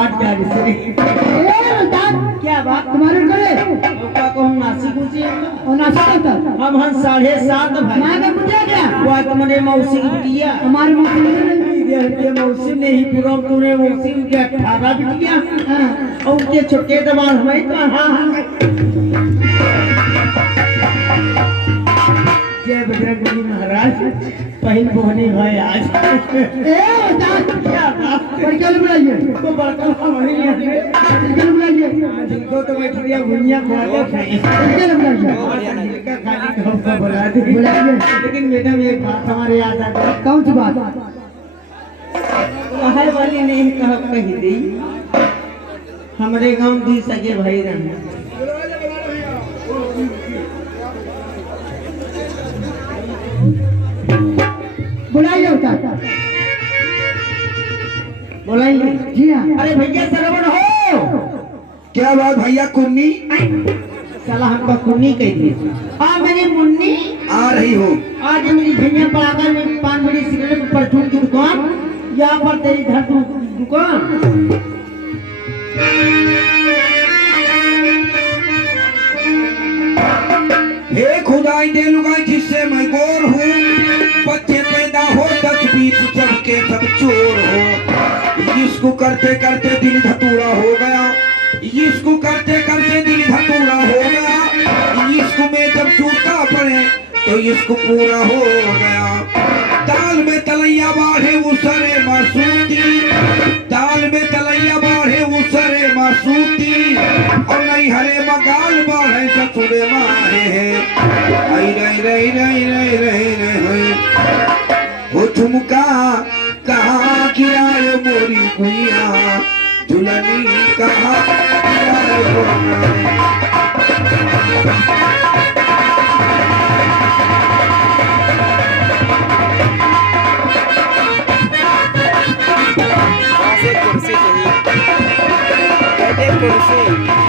फाट गाड़ी से क्या बात तुम्हारे करे का कहूं नासिक पूछिए और नासा होता हम हन 7:30 भाई मैं तो पूछा क्या वो तुम्हारे मौसी की बिटिया हमारे मौसी ये मौसी ने ही पूरा तूने मौसी के 18 बिटिया और उनके छोटे दबान हमें कहां जय बजरंगबली महाराज पहल बोहनी भाई आज ए क्या बात पर क्या बुलाइए तो बड़का हमारे लिए क्या बुलाइए दो तो बैठ गया भुनिया बोले खाई क्या बुलाइए का खाली घाव का बुलाइए लेकिन मैडम एक बात हमारे याद आ गई कौन सी बात बाहर वाली ने कही दी हमारे गांव दी सगे भाई रहना बुलाइए होता बुलाइए जी हाँ अरे भैया सरवण हो क्या बात भैया कुन्नी साला हमको कुन्नी कह दी हाँ मेरी मुन्नी आ रही हो आज मेरी भैया पड़ाकर में पान बड़ी सिगरेट परचून की दुकान यहाँ पर तेरी घर दुकान हे खुदाई दे लुगाई जिससे मैं गोर हूँ बच्चे पैदा हो 10-20 जब के सब चोर हो इसको करते करते दिल धतूरा हो गया इसको करते करते दिल धतूरा हो गया इसको में जब चूता पड़े तो इसको पूरा हो गया दाल में तलैया बाढ़े उसरे मासूती दाल में तलैया बाढ़े उसरे मासूती और नहीं हरे मगाल बाढ़े ससुरे मारे हैं आई रही रही रही रही रही रही वो झुमका कहाँ गिराए मोरी गुइया दुल्हनी कहाँ गिराए कुर्सी चाहिए बैठे कुर्सी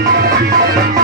है